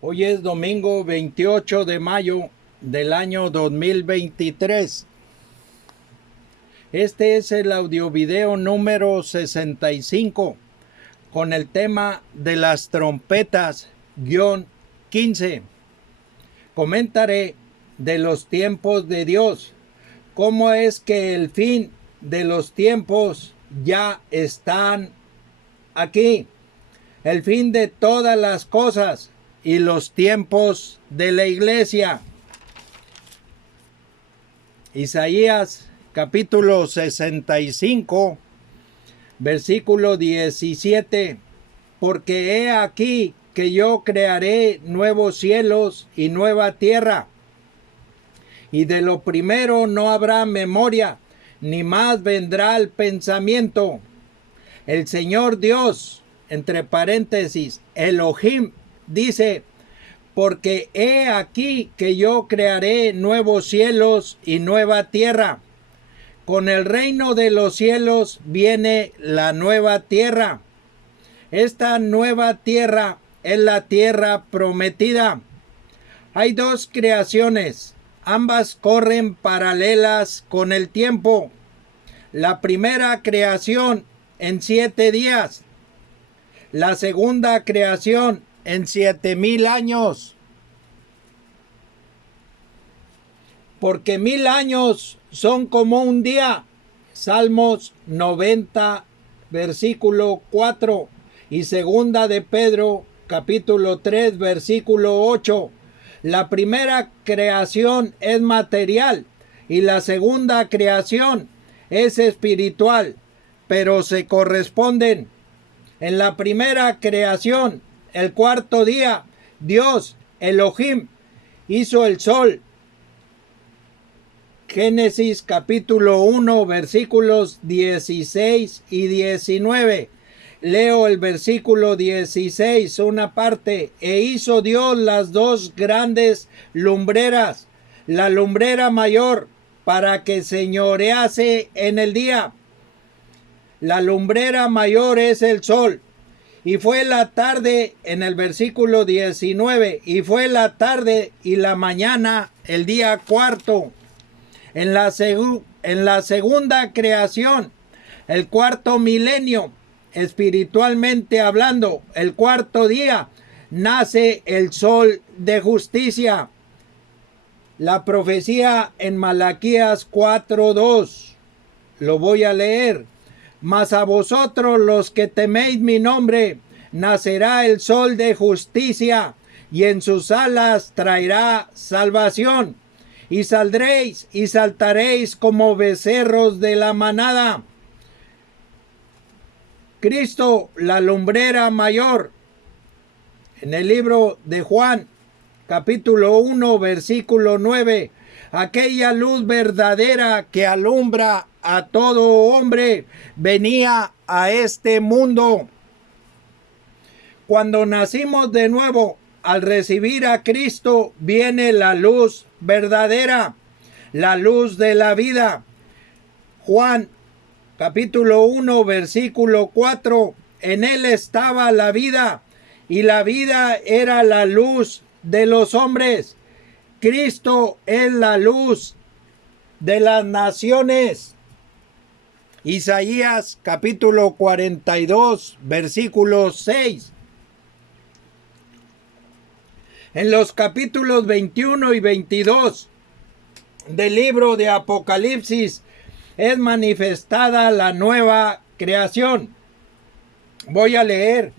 Hoy es domingo 28 de mayo del año 2023. Este es el audiovideo número 65 con el tema de las trompetas, -15. Comentaré de los tiempos de Dios, cómo es que el fin de los tiempos ya están aquí, el fin de todas las cosas y los tiempos de la iglesia. Isaías capítulo 65, versículo 17. Porque he aquí que yo crearé nuevos cielos y nueva tierra, y de lo primero no habrá memoria, ni más vendrá el pensamiento. El Señor Dios, entre paréntesis, Elohim, dice: porque he aquí que yo crearé nuevos cielos y nueva tierra. Con el reino de los cielos viene la nueva tierra. Esta nueva tierra es la tierra prometida. Hay dos creaciones, ambas corren paralelas con el tiempo. La primera creación en 7 días. La segunda creación en 7,000 años. Porque 1,000 años son como un día. Salmos 90, versículo 4. Y segunda de Pedro, capítulo 3, versículo 8. La primera creación es material y la segunda creación es espiritual, pero se corresponden. En la primera creación, el cuarto día, Dios, Elohim, hizo el sol. Génesis capítulo 1, versículos 16 y 19. Leo el versículo 16, una parte. E hizo Dios las dos grandes lumbreras, la lumbrera mayor para que señorease en el día. La lumbrera mayor es el sol. Y fue la tarde, en el versículo 19, y fue la tarde y la mañana el día cuarto. En la segunda creación, el cuarto milenio, espiritualmente hablando, el cuarto día, nace el sol de justicia. La profecía en Malaquías 4:2. Lo voy a leer. Mas a vosotros los que teméis mi nombre, nacerá el sol de justicia, y en sus alas traerá salvación. Y saldréis y saltaréis como becerros de la manada. Cristo, la lumbrera mayor. En el libro de Juan, capítulo 1, versículo 9. Aquella luz verdadera que alumbra a todo hombre venía a este mundo. Cuando nacimos de nuevo, al recibir a Cristo, viene la luz verdadera, la luz de la vida. Juan capítulo 1, versículo 4. En él estaba la vida, y la vida era la luz de los hombres. Cristo es la luz de las naciones. Isaías capítulo 42, versículo 6. En los capítulos 21 y 22 del libro de Apocalipsis es manifestada la nueva creación. Voy a leer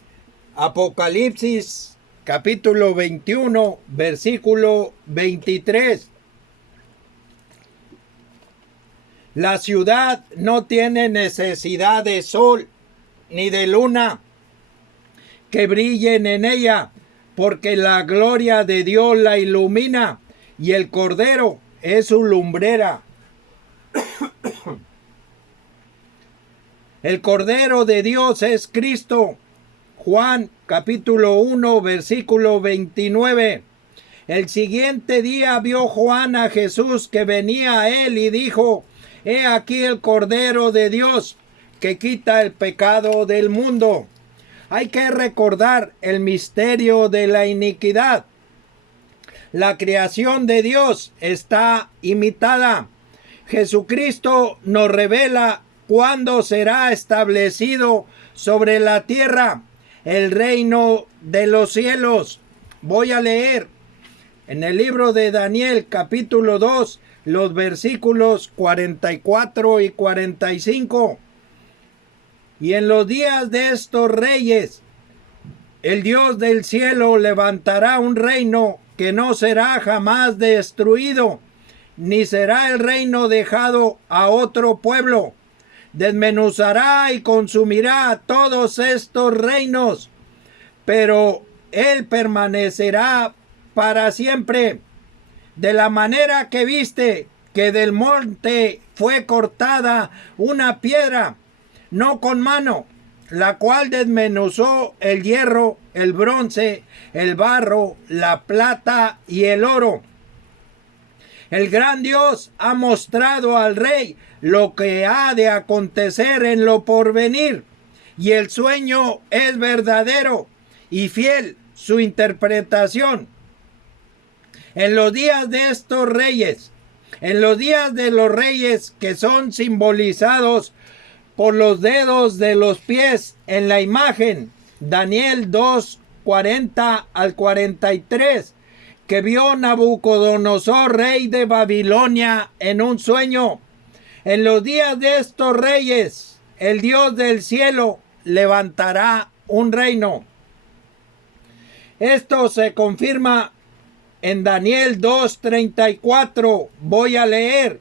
Apocalipsis capítulo 21, versículo 23. La ciudad no tiene necesidad de sol ni de luna que brillen en ella, porque la gloria de Dios la ilumina, y el Cordero es su lumbrera. El Cordero de Dios es Cristo. Juan capítulo 1, versículo 29. El siguiente día vio Juan a Jesús que venía a él y dijo: He aquí el Cordero de Dios que quita el pecado del mundo. Hay que recordar el misterio de la iniquidad. La creación de Dios está imitada. Jesucristo nos revela cuándo será establecido sobre la tierra el reino de los cielos. Voy a leer en el libro de Daniel, capítulo 2, los versículos 44 y 45. Y en los días de estos reyes, el Dios del cielo levantará un reino que no será jamás destruido, ni será el reino dejado a otro pueblo. Desmenuzará y consumirá todos estos reinos, pero él permanecerá para siempre. De la manera que viste que del monte fue cortada una piedra, no con mano, la cual desmenuzó el hierro, el bronce, el barro, la plata y el oro. El gran Dios ha mostrado al rey lo que ha de acontecer en lo porvenir, y el sueño es verdadero y fiel su interpretación. En los días de estos reyes, en los días de los reyes que son simbolizados por los dedos de los pies en la imagen, Daniel 2, 40 al 43, que vio Nabucodonosor, rey de Babilonia, en un sueño. En los días de estos reyes, el Dios del cielo levantará un reino. Esto se confirma en Daniel 2:34. Voy a leer.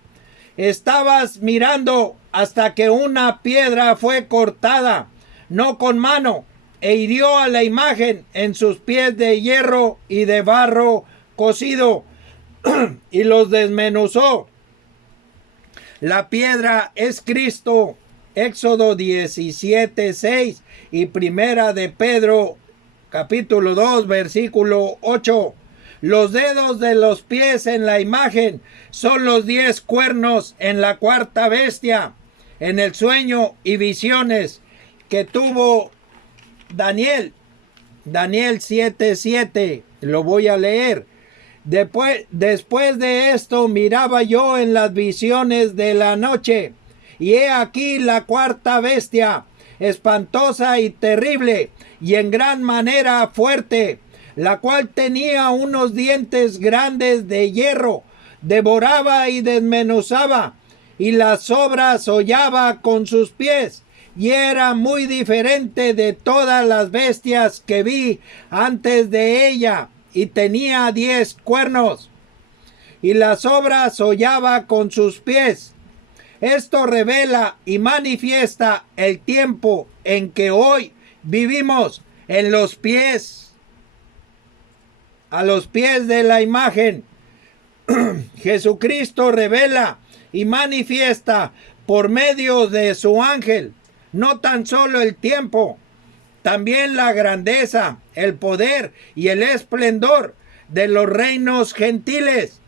Estabas mirando hasta que una piedra fue cortada, no con mano, e hirió a la imagen en sus pies de hierro y de barro cocido, y los desmenuzó. La piedra es Cristo. Éxodo 17:6 y Primera de Pedro, capítulo 2, versículo 8. Los dedos de los pies en la imagen son los 10 cuernos en la cuarta bestia. En el sueño y visiones que tuvo Daniel 7:7, lo voy a leer. Después de esto miraba yo en las visiones de la noche, y he aquí la cuarta bestia, espantosa y terrible, y en gran manera fuerte, la cual tenía unos dientes grandes de hierro, devoraba y desmenuzaba, y las obras hollaba con sus pies, y era muy diferente de todas las bestias que vi antes de ella, y tenía 10 cuernos, y las obras hollaba con sus pies. Esto revela y manifiesta el tiempo en que hoy vivimos, en los pies, a los pies de la imagen. Jesucristo revela y manifiesta por medio de su ángel no tan solo el tiempo, también la grandeza, el poder y el esplendor de los reinos gentiles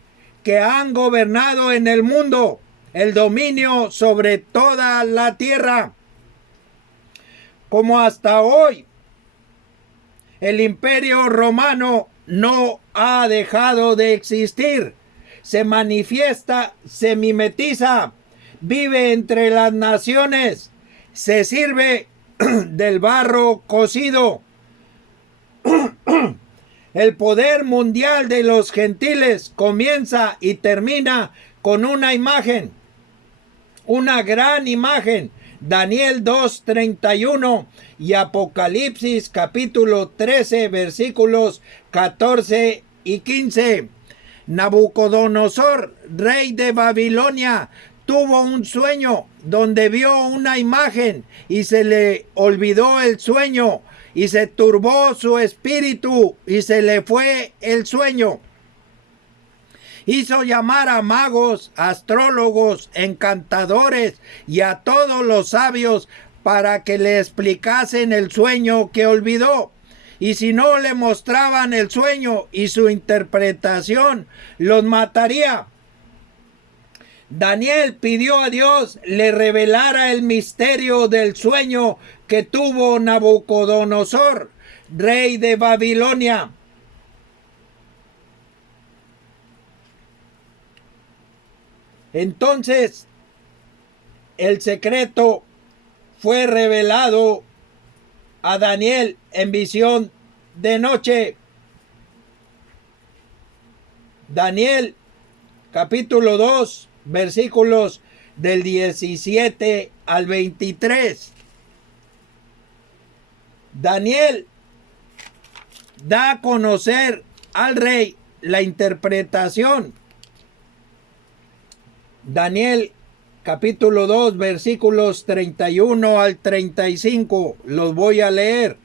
que han gobernado en el mundo, el dominio sobre toda la tierra. Como hasta hoy, el imperio romano no ha dejado de existir. Se manifiesta, se mimetiza, vive entre las naciones, se sirve del barro cocido. El poder mundial de los gentiles comienza y termina con una imagen, una gran imagen. Daniel 2:31 y Apocalipsis capítulo 13 versículos 14 y 15. Nabucodonosor, rey de Babilonia, tuvo un sueño donde vio una imagen y se le olvidó el sueño y se turbó su espíritu y se le fue el sueño. Hizo llamar a magos, astrólogos, encantadores y a todos los sabios para que le explicasen el sueño que olvidó. Y si no le mostraban el sueño y su interpretación, los mataría. Daniel pidió a Dios le revelara el misterio del sueño que tuvo Nabucodonosor, rey de Babilonia. Entonces el secreto fue revelado a Daniel en visión de noche. Daniel capítulo 2, versículos del 17 al 23. Daniel da a conocer al rey la interpretación. Daniel capítulo 2, versículos 31 al 35. Los voy a leer.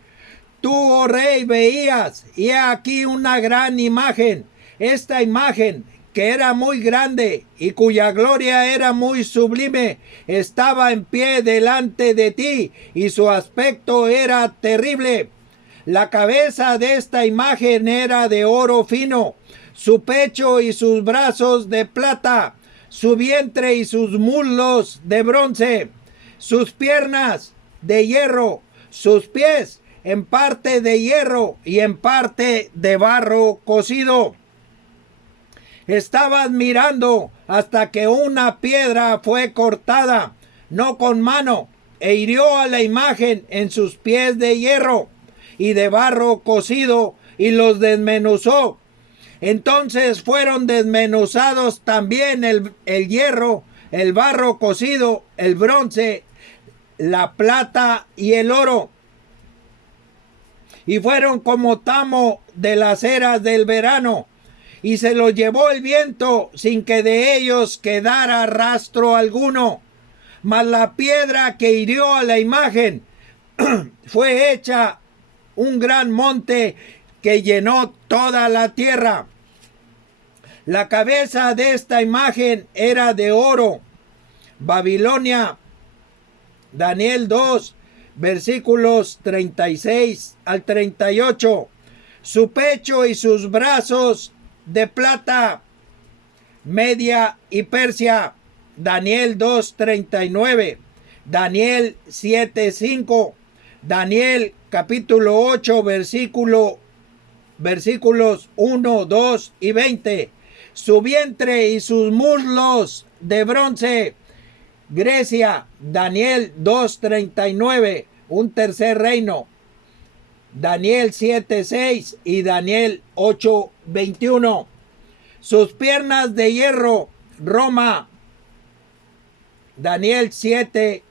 Tú, oh rey, veías, y he aquí una gran imagen. Esta imagen, que era muy grande y cuya gloria era muy sublime, estaba en pie delante de ti, y su aspecto era terrible. La cabeza de esta imagen era de oro fino, su pecho y sus brazos de plata, su vientre y sus muslos de bronce, sus piernas de hierro, sus pies en parte de hierro y en parte de barro cocido. Estabas mirando hasta que una piedra fue cortada, no con mano, e hirió a la imagen en sus pies de hierro y de barro cocido, y los desmenuzó. Entonces fueron desmenuzados también el hierro, el barro cocido, el bronce, la plata y el oro. Y fueron como tamo de las eras del verano, y se los llevó el viento sin que de ellos quedara rastro alguno. Mas la piedra que hirió a la imagen fue hecha un gran monte que llenó toda la tierra. La cabeza de esta imagen era de oro. Babilonia, Daniel 2, versículos 36 al 38. Su pecho y sus brazos de plata. Media y Persia, Daniel 2:39. Daniel 7:5. Daniel capítulo 8, versículos 1, 2 y 20. Su vientre y sus muslos de bronce. Grecia, Daniel 2:39. Un tercer reino. Daniel 7:6 y Daniel 8:21. Sus piernas de hierro, Roma. Daniel 7,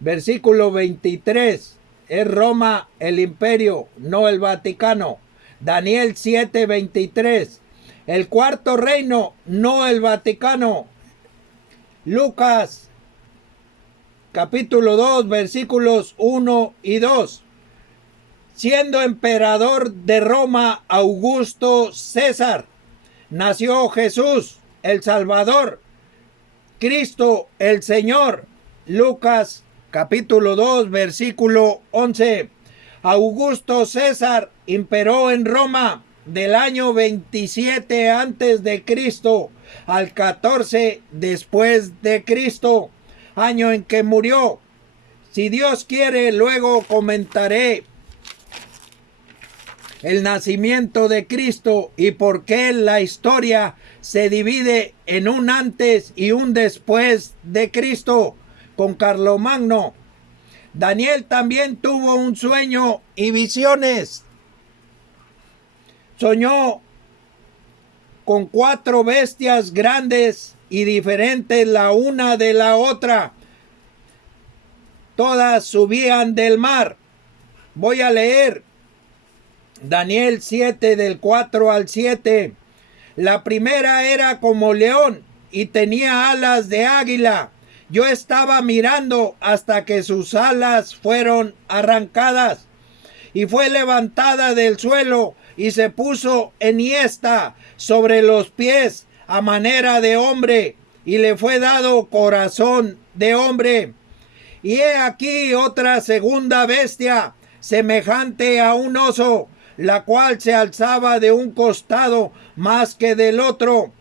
versículo 23. Es Roma el imperio, no el Vaticano. Daniel 7:23. El cuarto reino, no el Vaticano. Lucas capítulo 2, versículos 1 y 2. Siendo emperador de Roma Augusto César, nació Jesús, el Salvador, Cristo el Señor. Lucas capítulo 2, versículo 11. Augusto César imperó en Roma del año 27 antes de Cristo al 14 después de Cristo, año en que murió. Si Dios quiere, luego comentaré el nacimiento de Cristo y por qué la historia se divide en un antes y un después de Cristo con Carlomagno. Daniel también tuvo un sueño y visiones. Soñó con 4 bestias grandes y diferentes la una de la otra. Todas subían del mar. Voy a leer Daniel 7 del 4 al 7. La primera era como león y tenía alas de águila. Yo estaba mirando hasta que sus alas fueron arrancadas y fue levantada del suelo y se puso enhiesta sobre los pies a manera de hombre y le fue dado corazón de hombre. Y he aquí otra segunda bestia semejante a un oso, la cual se alzaba de un costado más que del otro,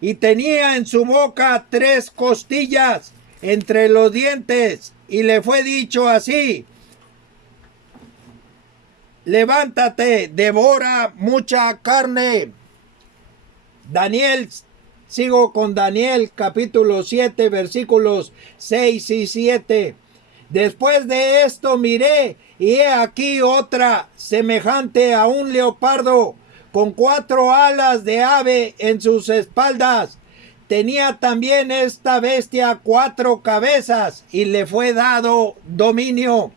y tenía en su boca 3 costillas entre los dientes, y le fue dicho así: levántate, devora mucha carne. Daniel Sigo con Daniel capítulo 7 versículos 6 y 7. Después de esto miré, y he aquí otra semejante a un leopardo, con 4 alas de ave en sus espaldas. Tenía también esta bestia 4 cabezas, y le fue dado dominio.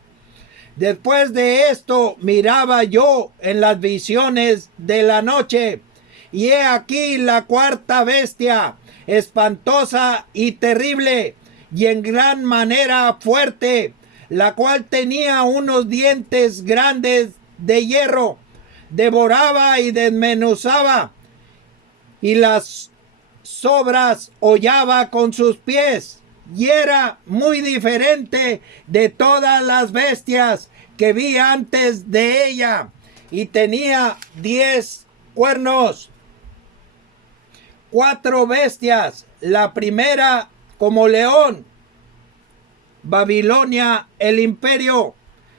Después de esto miraba yo en las visiones de la noche, y he aquí la 4ª bestia, espantosa y terrible, y en gran manera fuerte, la cual tenía unos dientes grandes de hierro, devoraba y desmenuzaba, y las sobras hollaba con sus pies, y era muy diferente de todas las bestias que vi antes de ella, y tenía 10 cuernos. 4 bestias, la primera como león, Babilonia, el imperio.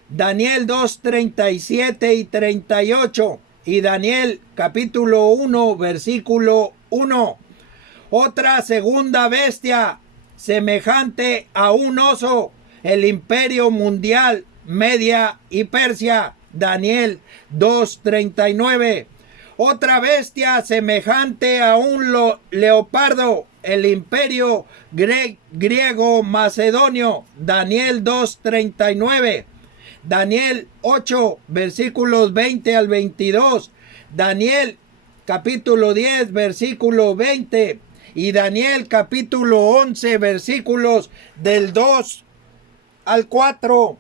Daniel 2, 37 y 38, y Daniel capítulo 1 versículo 1. Otra segunda bestia, semejante a un oso, el imperio mundial, Media y Persia. Daniel 2:39. Otra bestia semejante a un leopardo, el imperio griego macedonio. Daniel 2:39. Daniel 8 versículos 20 al 22. Daniel capítulo 10 versículo 20. Y Daniel capítulo 11 versículos del 2 al 4.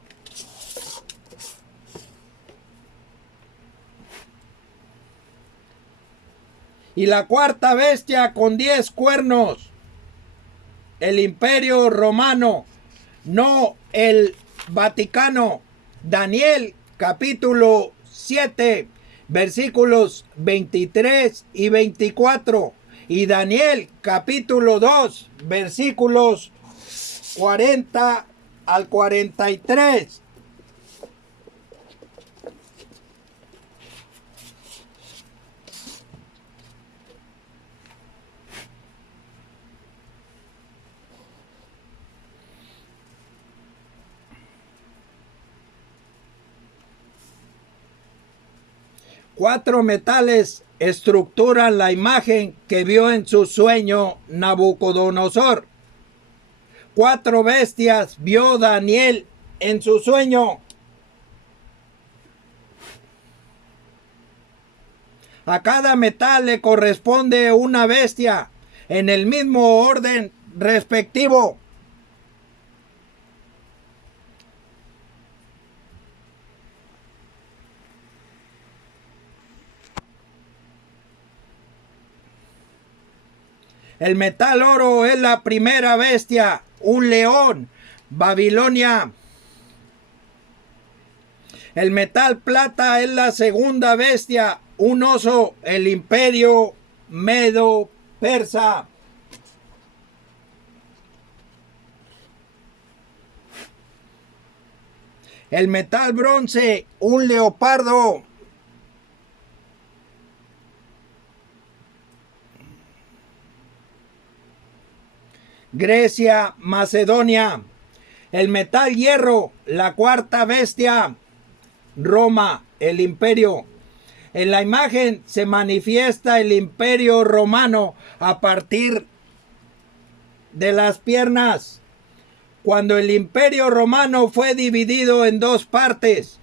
Y la 4ª bestia con 10 cuernos, el imperio romano, no el Vaticano. Daniel capítulo 7 versículos 23 y 24. Y Daniel capítulo 2 versículos 40 al 43. Cuatro metales estructuran la imagen que vio en su sueño Nabucodonosor. 4 bestias vio Daniel en su sueño. A cada metal le corresponde una bestia en el mismo orden respectivo. El metal oro es la primera bestia, un león, Babilonia. El metal plata es la segunda bestia, un oso, el imperio Medo-Persa. El metal bronce, un leopardo. Grecia, Macedonia. El metal hierro, la 4ª bestia, Roma, el imperio. En la imagen se manifiesta el imperio romano a partir de las piernas. Cuando el imperio romano fue dividido en 2 partes,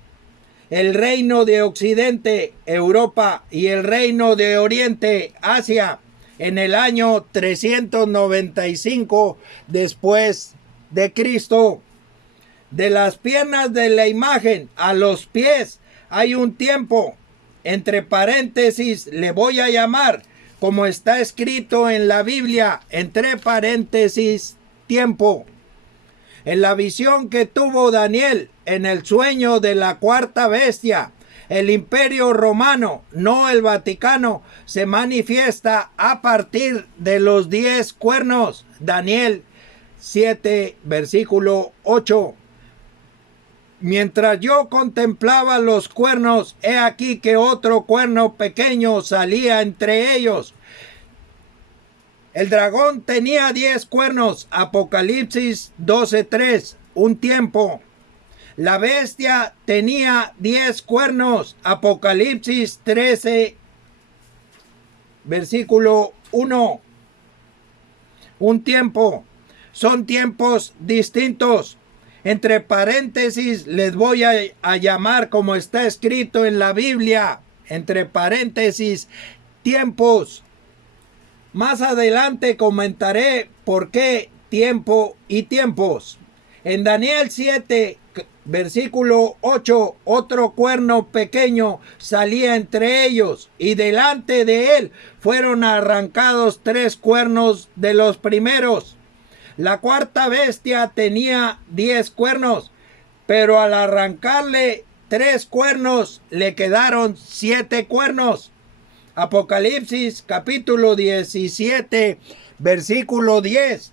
el reino de Occidente, Europa, y el reino de Oriente, Asia, en el año 395 después de Cristo. De las piernas de la imagen a los pies hay un tiempo, entre paréntesis le voy a llamar, como está escrito en la Biblia, entre paréntesis, tiempo. En la visión que tuvo Daniel en el sueño de la 4ª bestia, el imperio romano, no el Vaticano, se manifiesta a partir de los 10 cuernos. Daniel 7, versículo 8. Mientras yo contemplaba los cuernos, he aquí que otro cuerno pequeño salía entre ellos. El dragón tenía 10 cuernos, Apocalipsis 12:3, un tiempo. La bestia tenía 10 cuernos, Apocalipsis 13, versículo 1, un tiempo. Son tiempos distintos. Entre paréntesis les voy a llamar como está escrito en la Biblia, entre paréntesis, tiempos. Más adelante comentaré por qué tiempo y tiempos. En Daniel 7, versículo 8, otro cuerno pequeño salía entre ellos, y delante de él fueron arrancados 3 cuernos de los primeros. La cuarta bestia tenía 10 cuernos, pero al arrancarle 3 cuernos le quedaron 7 cuernos. Apocalipsis capítulo 17, versículo 10.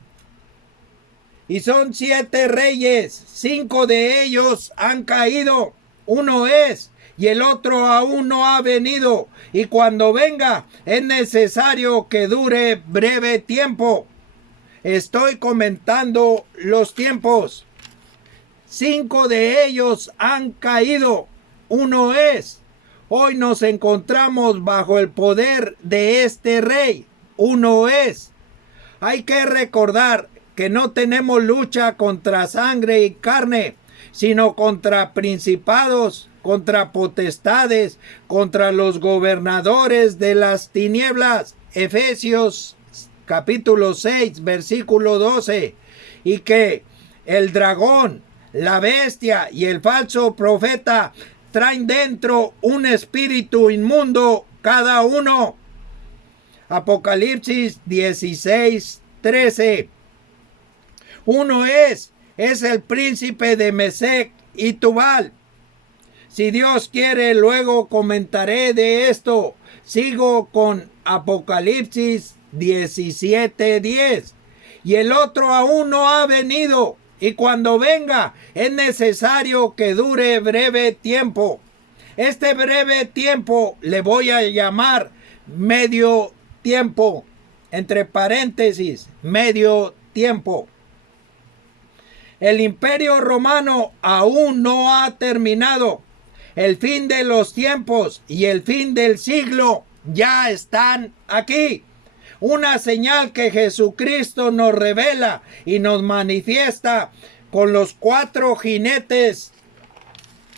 Y son 7 reyes, 5 de ellos han caído, uno es, y el otro aún no ha venido, y cuando venga es necesario que dure breve tiempo. Estoy comentando los tiempos. 5 de ellos han caído, uno es. Hoy nos encontramos bajo el poder de este rey, uno es. Hay que recordar que no tenemos lucha contra sangre y carne, sino contra principados, contra potestades, contra los gobernadores de las tinieblas. Efesios capítulo 6, versículo 12. Y que el dragón, la bestia y el falso profeta traen dentro un espíritu inmundo cada uno. Apocalipsis 16, 13. Uno es el príncipe de Mesec y Tubal. Si Dios quiere, luego comentaré de esto. Sigo con Apocalipsis 17, 10. Y el otro aún no ha venido, y cuando venga es necesario que dure breve tiempo. Este breve tiempo le voy a llamar medio tiempo, entre paréntesis, medio tiempo. El imperio romano aún no ha terminado. El fin de los tiempos y el fin del siglo ya están aquí. Una señal que Jesucristo nos revela y nos manifiesta con los 4 jinetes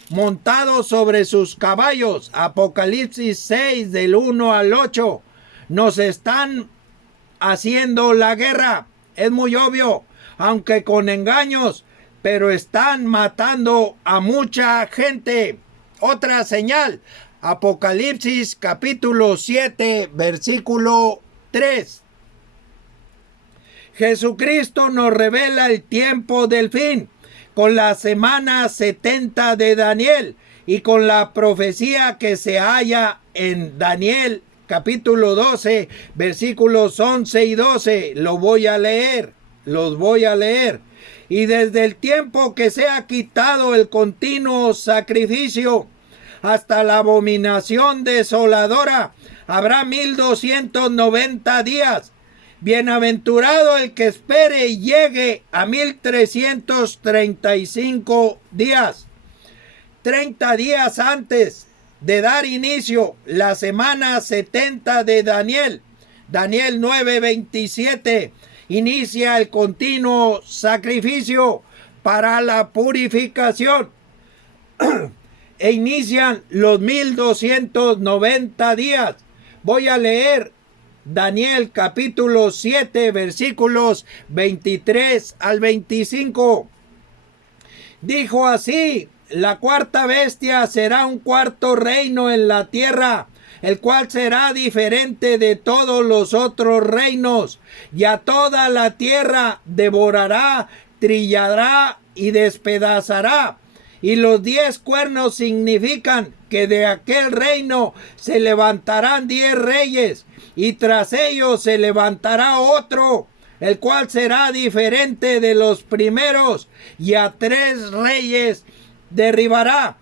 montados sobre sus caballos. Apocalipsis 6 del 1 al 8. Nos están haciendo la guerra. Es muy obvio, aunque con engaños, pero están matando a mucha gente. Otra señal, Apocalipsis capítulo 7, versículo 3. Jesucristo nos revela el tiempo del fin con la semana 70 de Daniel y con la profecía que se halla en Daniel capítulo 12, versículos 11 y 12. Los voy a leer. Y desde el tiempo que se ha quitado el continuo sacrificio hasta la abominación desoladora, habrá 1290 días. Bienaventurado el que espere y llegue a 1335 días. 30 días antes de dar inicio la semana 70 de Daniel. Daniel 9:27. Inicia el continuo sacrificio para la purificación. E inician los 1290 días. Voy a leer Daniel capítulo 7 versículos 23 al 25. Dijo así: la cuarta bestia será un cuarto reino en la tierra, el cual será diferente de todos los otros reinos, y a toda la tierra devorará, trillará y despedazará. Y los 10 cuernos significan que de aquel reino se levantarán 10 reyes, y tras ellos se levantará otro, el cual será diferente de los primeros, y a 3 reyes derribará,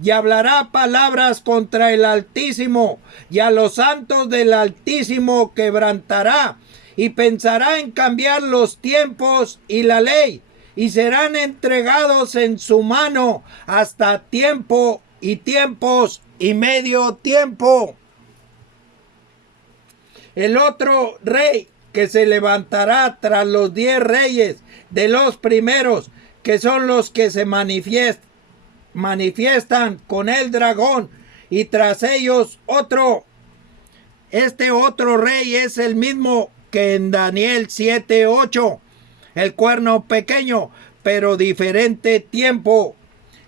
y hablará palabras contra el Altísimo, y a los santos del Altísimo quebrantará, y pensará en cambiar los tiempos y la ley, y serán entregados en su mano hasta tiempo y tiempos y medio tiempo. El otro rey que se levantará tras los 10 reyes de los primeros, que son los que se manifiestan con el dragón, y tras ellos otro. Este otro rey es el mismo que en Daniel 7:8, el cuerno pequeño, pero diferente tiempo.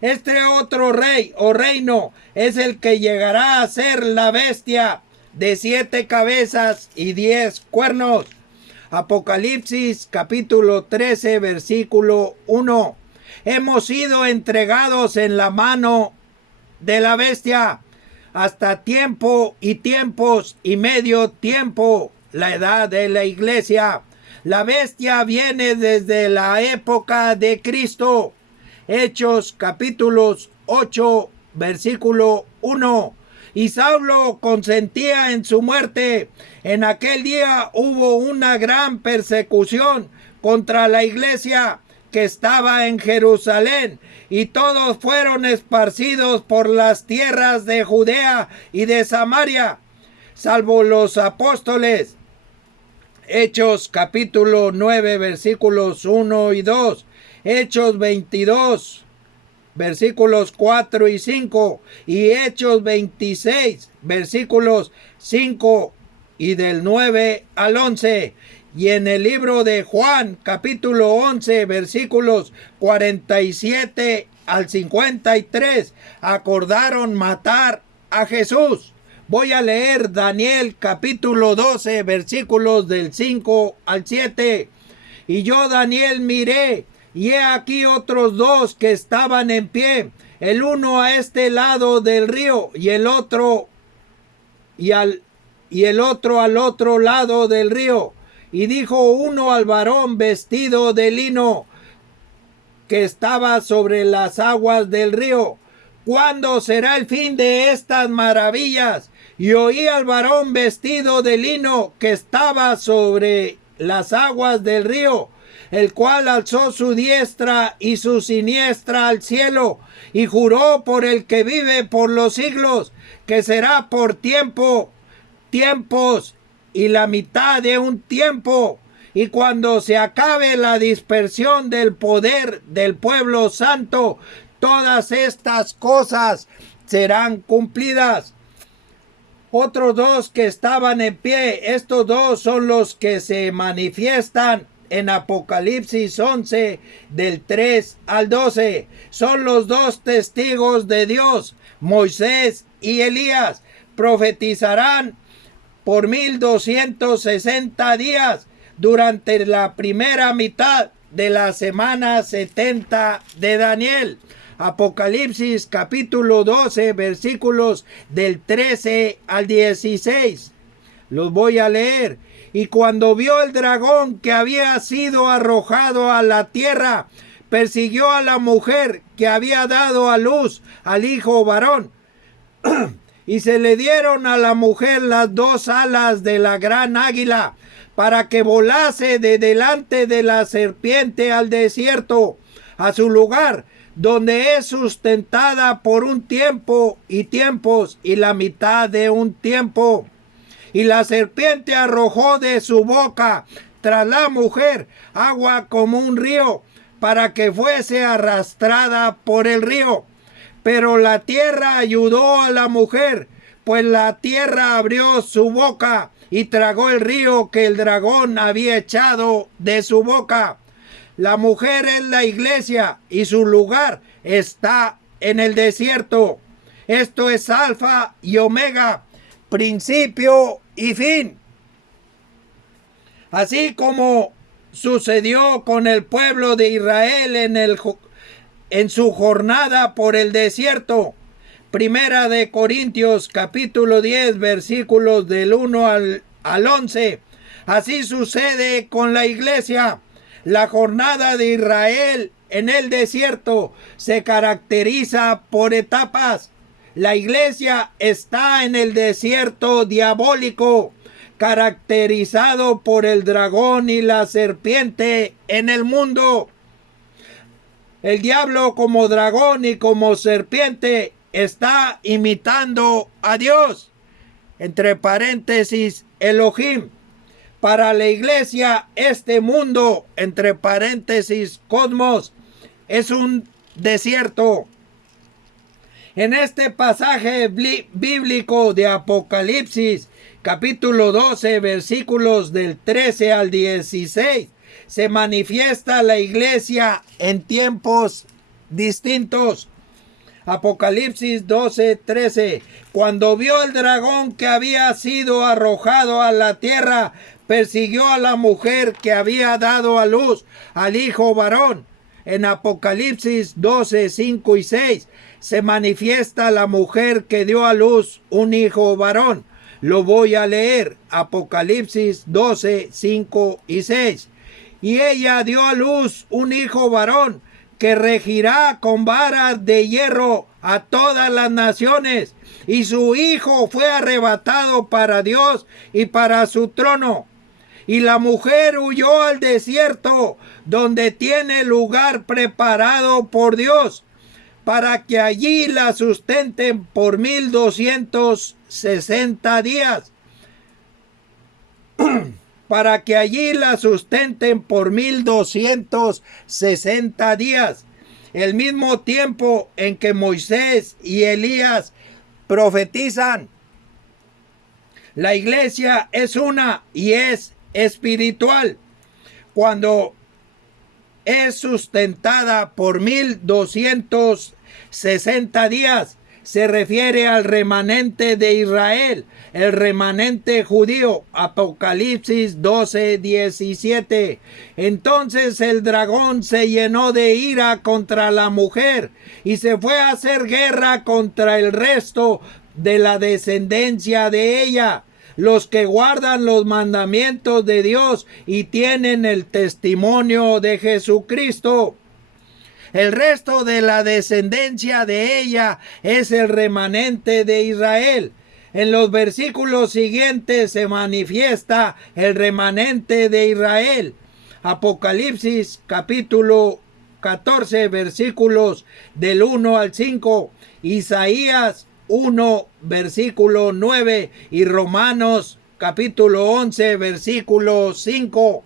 Este otro rey o reino es el que llegará a ser la bestia de 7 cabezas y 10 cuernos. Apocalipsis capítulo 13 versículo 1. Hemos sido entregados en la mano de la bestia hasta tiempo y tiempos y medio tiempo, la edad de la iglesia. La bestia viene desde la época de Cristo. Hechos capítulos 8 versículo 1. Y Saulo consentía en su muerte. En aquel día hubo una gran persecución contra la iglesia que estaba en Jerusalén, y todos fueron esparcidos por las tierras de Judea y de Samaria, salvo los apóstoles. Hechos capítulo 9 versículos 1 y 2, Hechos 22 versículos 4 y 5, y Hechos 26 versículos 5 y del 9 al 11. Y en el libro de Juan, capítulo 11, versículos 47 al 53, acordaron matar a Jesús. Voy a leer Daniel, capítulo 12, versículos del 5 al 7. Y yo, Daniel, miré, y he aquí otros dos que estaban en pie, el uno a este lado del río, y el otro al otro lado del río. Y dijo uno al varón vestido de lino que estaba sobre las aguas del río: ¿cuándo será el fin de estas maravillas? Y oí al varón vestido de lino que estaba sobre las aguas del río, el cual alzó su diestra y su siniestra al cielo, y juró por el que vive por los siglos, que será por tiempos, y la mitad de un tiempo, y cuando se acabe la dispersión del poder del pueblo santo, todas estas cosas serán cumplidas. Otros dos que estaban en pie, estos dos son los que se manifiestan en Apocalipsis 11 del 3 al 12. Son los dos testigos de Dios, Moisés y Elías. Profetizarán por 1260 días durante la primera mitad de la semana 70 de Daniel. Apocalipsis capítulo 12 versículos del 13 al 16. Los voy a leer. Y cuando vio el dragón que había sido arrojado a la tierra, persiguió a la mujer que había dado a luz al hijo varón. Y se le dieron a la mujer las 2 alas de la gran águila, para que volase de delante de la serpiente al desierto, a su lugar, donde es sustentada por un tiempo y tiempos y la mitad de un tiempo. Y la serpiente arrojó de su boca tras la mujer agua como un río, para que fuese arrastrada por el río. Pero la tierra ayudó a la mujer, pues la tierra abrió su boca y tragó el río que el dragón había echado de su boca. La mujer es la iglesia y su lugar está en el desierto. Esto es Alfa y Omega, principio y fin. Así como sucedió con el pueblo de Israel en su jornada por el desierto. Primera de Corintios capítulo 10 versículos del 1 al 11. Así sucede con la iglesia. La jornada de Israel en el desierto se caracteriza por etapas. La iglesia está en el desierto diabólico, caracterizado por el dragón y la serpiente en el mundo. El diablo como dragón y como serpiente está imitando a Dios. Entre paréntesis, Elohim. Para la iglesia, este mundo, entre paréntesis, cosmos, es un desierto. En este pasaje bíblico de Apocalipsis, capítulo 12, versículos del 13 al 16, se manifiesta la iglesia en tiempos distintos. Apocalipsis 12, 13. Cuando vio el dragón que había sido arrojado a la tierra, persiguió a la mujer que había dado a luz al hijo varón. En Apocalipsis 12, 5 y 6 se manifiesta la mujer que dio a luz un hijo varón. Lo voy a leer. Apocalipsis 12, 5 y 6. Y ella dio a luz un hijo varón que regirá con varas de hierro a todas las naciones. Y su hijo fue arrebatado para Dios y para su trono. Y la mujer huyó al desierto, donde tiene lugar preparado por Dios, para que allí la sustenten por 1260 días. Para que allí la sustenten por 1260 días. El mismo tiempo en que Moisés y Elías profetizan. La iglesia es una y es espiritual. Cuando es sustentada por 1260 días, se refiere al remanente de Israel, el remanente judío. Apocalipsis 12, 17. Entonces el dragón se llenó de ira contra la mujer y se fue a hacer guerra contra el resto de la descendencia de ella, los que guardan los mandamientos de Dios y tienen el testimonio de Jesucristo. El resto de la descendencia de ella es el remanente de Israel. En los versículos siguientes se manifiesta el remanente de Israel. Apocalipsis capítulo 14, versículos del 1 al 5. Isaías 1, versículo 9. Y Romanos capítulo 11, versículo 5.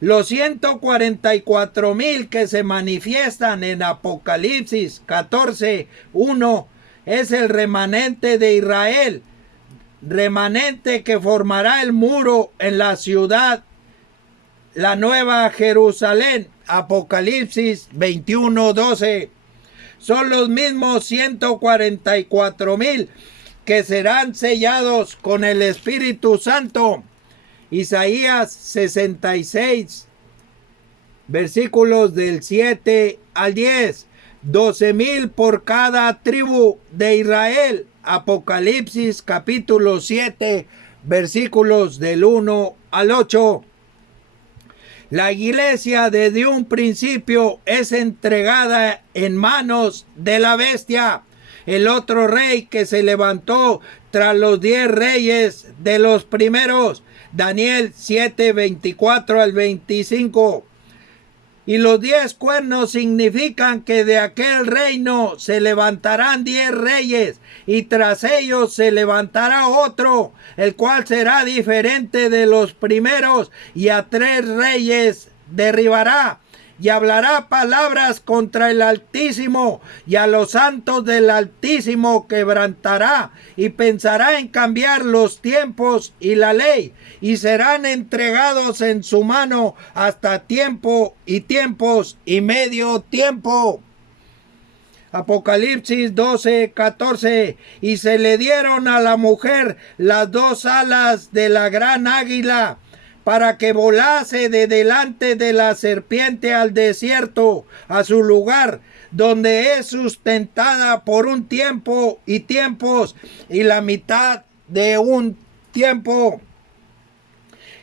Los 144,000 que se manifiestan en Apocalipsis 14, 1 es el remanente de Israel, remanente que formará el muro en la ciudad, la nueva Jerusalén. Apocalipsis 21, 12. Son los mismos 144,000 que serán sellados con el Espíritu Santo. Isaías 66, versículos del 7 al 10. 12,000 por cada tribu de Israel. Apocalipsis capítulo 7, versículos del 1 al 8. La iglesia desde un principio es entregada en manos de la bestia, el otro rey que se levantó tras los 10 reyes de los primeros. Daniel 7, 24 al 25. Y los 10 cuernos significan que de aquel reino se levantarán 10 reyes, y tras ellos se levantará otro, el cual será diferente de los primeros, y a 3 reyes derribará, y hablará palabras contra el Altísimo, y a los santos del Altísimo quebrantará, y pensará en cambiar los tiempos y la ley, y serán entregados en su mano hasta tiempo y tiempos y medio tiempo. Apocalipsis 12, 14. Y se le dieron a la mujer las 2 alas de la gran águila, para que volase de delante de la serpiente al desierto, a su lugar, donde es sustentada por un tiempo y tiempos, y la mitad de un tiempo.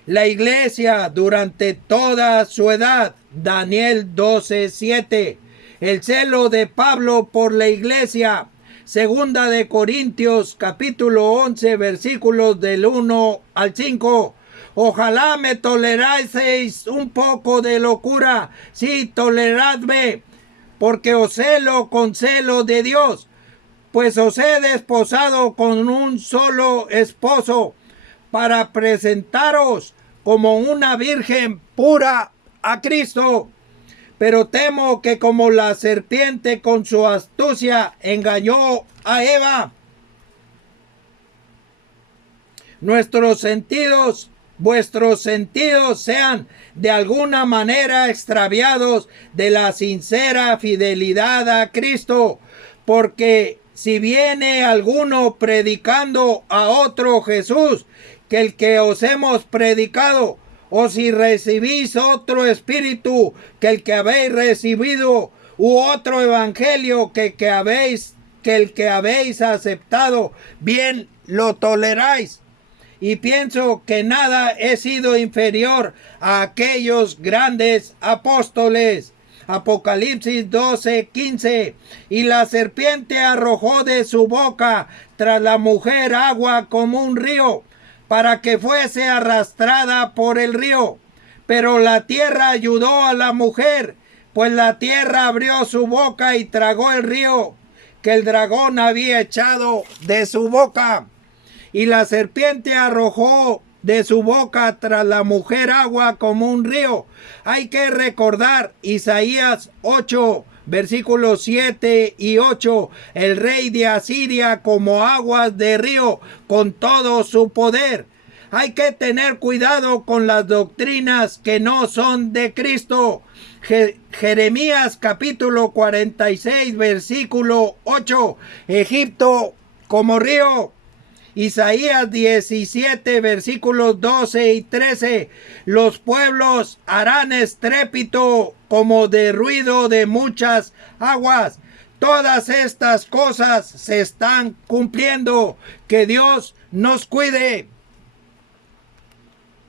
La iglesia durante toda su edad. Daniel 12, 7. El celo de Pablo por la iglesia Segunda de Corintios capítulo 11 versículos del 1 al 5. Ojalá me toleraseis un poco de locura. Sí, toleradme, porque os celo con celo de Dios, pues os he desposado con un solo esposo, para presentaros como una virgen pura a Cristo. Pero temo que como la serpiente con su astucia engañó a Eva, vuestros sentidos sean de alguna manera extraviados de la sincera fidelidad a Cristo, porque si viene alguno predicando a otro Jesús que el que os hemos predicado, o si recibís otro espíritu que el que habéis recibido, u otro evangelio que el que habéis aceptado, bien lo toleráis. Y pienso que nada he sido inferior a aquellos grandes apóstoles. Apocalipsis 12:15. Y la serpiente arrojó de su boca tras la mujer agua como un río, para que fuese arrastrada por el río. Pero la tierra ayudó a la mujer, pues la tierra abrió su boca y tragó el río que el dragón había echado de su boca. Y la serpiente arrojó de su boca tras la mujer agua como un río. Hay que recordar Isaías 8, versículos 7 y 8. El rey de Asiria como aguas de río con todo su poder. Hay que tener cuidado con las doctrinas que no son de Cristo. Jeremías capítulo 46, versículo 8. Egipto como río. Isaías 17, versículos 12 y 13. Los pueblos harán estrépito como de ruido de muchas aguas. Todas estas cosas se están cumpliendo. Que Dios nos cuide.